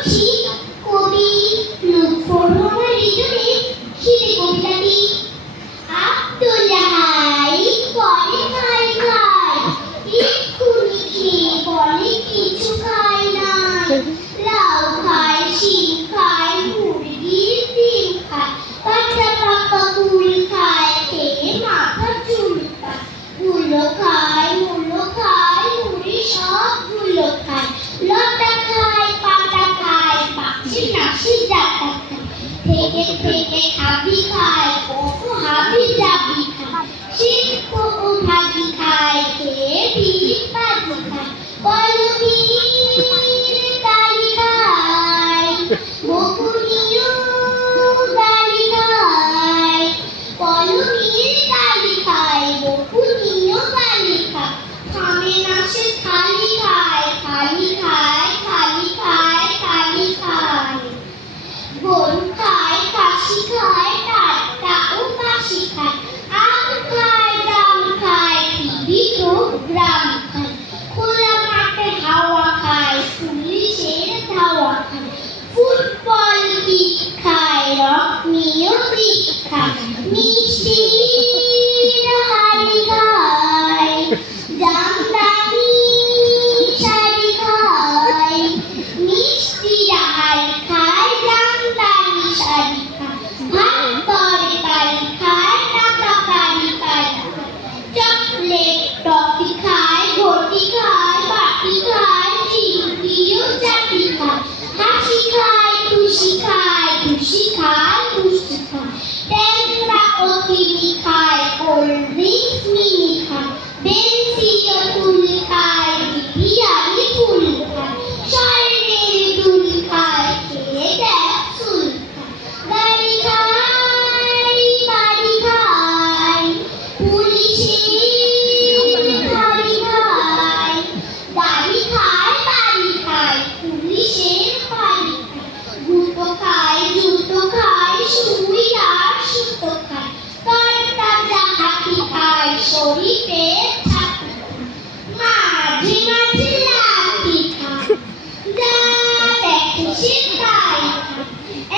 পড়ছি কবি লুৎফর রহমান রিজভীর শীতে কবিতাটি। আব্দুল্লাহ হাই বলে খাই খাই, এক্ষুনি খেয়ে বলে কিছু খাই নাই। লাউ খায়, শিম খায়, মুরগির ডিম খায়, কাঁচা পাকা কুল খায়, খেয়ে মাথা চুলকায়। গুলো খায়, মুলো খায়, মুড়ি সবগুলো খায়। লতা খায়, পাতা খায়, পাখির নাশি ডাটা খায়। থেকে থেকে হাবি খায়, কত হাবি জাবি খায়। শিল্প ও ভাজি খায়, খেয়ে বিড়ি বাজি খায়। কলমির ডালি খায়, বকুনিও ডালি খায়। কলমির ডালি খায়, বকুনিও ডালি খায়। থামে না সে খালি খায়, খালি খায়, খালি খায়, খালি খায়। গরু খায়, খাসি খায়, টাটকা ও বাসি খায়। আম খায়, জাম খায়, বিবিধ গ্রাম খায়। খোলা মাঠে হাওয়া খায়, পুলিশের ধাওয়া খায়। ফুটবল কিক খায়, রকমিও দিক খায়। মিষ্টির হাড়ি খায়, জামদানি শাড়ি খায়। মিষ্টির হাড়ি খায়, জামদানি শাড়ি খায়। ভাত তরকারি খায়, টাকা কারি পায়। চকলেট টফি খায়, ঘটি খায়, বাটি খায়, চিমটিও চাটি খায়। হাসি খায়, খুশি খায়, খুশি খায়, খুশি খায়। ট্যাংরা ও চিনি খায়, কোল্ড ড্রিঙ্কস মিনি খায়। বেনসিও ফুল খায়, বিরিয়ানি ফুল খায়। স্বর্ণের দুল খায়, খেয়ে ক্যাপসুল খায়। গাড়ি খায়, বাড়ি খায়, পুলিশের গাড়ি খায়। গাড়ি খায়, বাড়ি খায়, পুলিশের বাড়ি খায়। গুঁতো খায়, জুতো খায়, সুই আর সুতো খায়। তরতাজা হাতি খায়, শরীফে ছাতি খায়। মাঝে মাঝে লাঠি খায়, যা দেখে সে তাই খায়।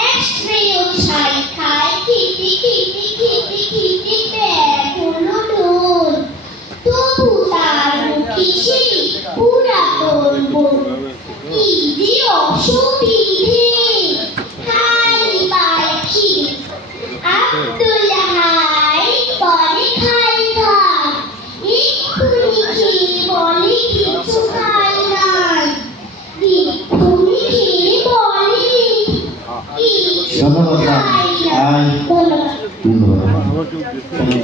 এক্সট্রেও ছাই খায়, খিটি খিটি খিটি খিটি ব্যাগ হলো ডোল। তবু তার মুখে সেই পুরাতন বোল। কি যে অসুবিধে, খালি পায় খিদে। আব্দুল্লাহ হাই বলে খাই খাই, এক্ষুনি খেয়ে বলে কিছু খাই নাই। এক্ষুনি খেয়ে বলে কিছু খাই নাই। ধন্যবাদ।